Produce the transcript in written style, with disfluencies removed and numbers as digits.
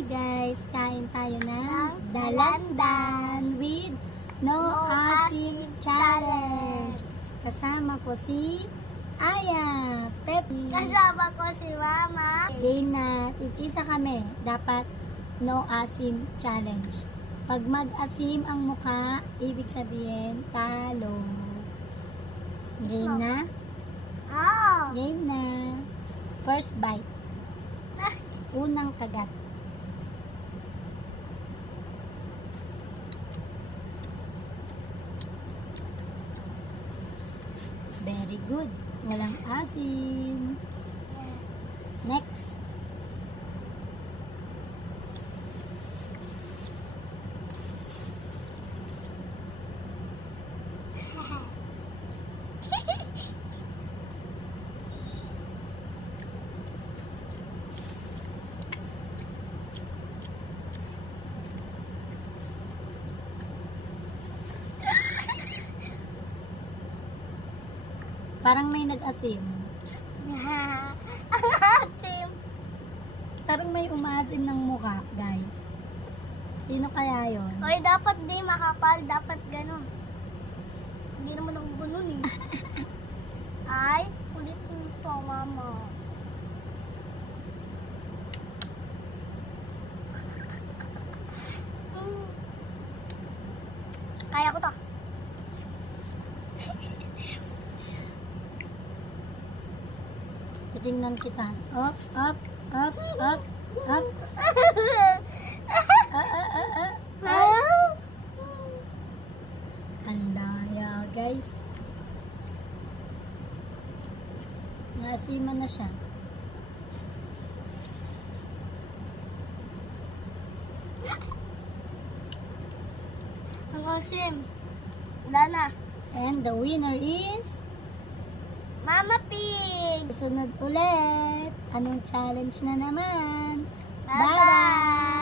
Hi guys, kain tayo ng dalandan with No Asim Challenge. Kasama ko si Aya, Pepe. Kasama ko si Mama. Game na, tig-isa kami. Dapat No Asim Challenge. Pag mag-asim ang mukha, ibig sabihin, talo. Game na? Oh. Game na. First bite. Unang kagat. Very good. Walang asim. Next. Parang may nag-asim. Asim. Parang may umaasim ng mukha, guys. Sino kaya yon? Oy, dapat di makapal. Dapat ganun. Hindi naman ako ganun eh. Ay, kulit nito, Mama. Kaya ko to. Titingnan kita. Up, up, up, up, up. Ang daya, guys. Naasiman na siya. Ang asim. Wala na. And the winner is... Mama Pig! Sunod ulit. Anong challenge na naman? Bye-bye!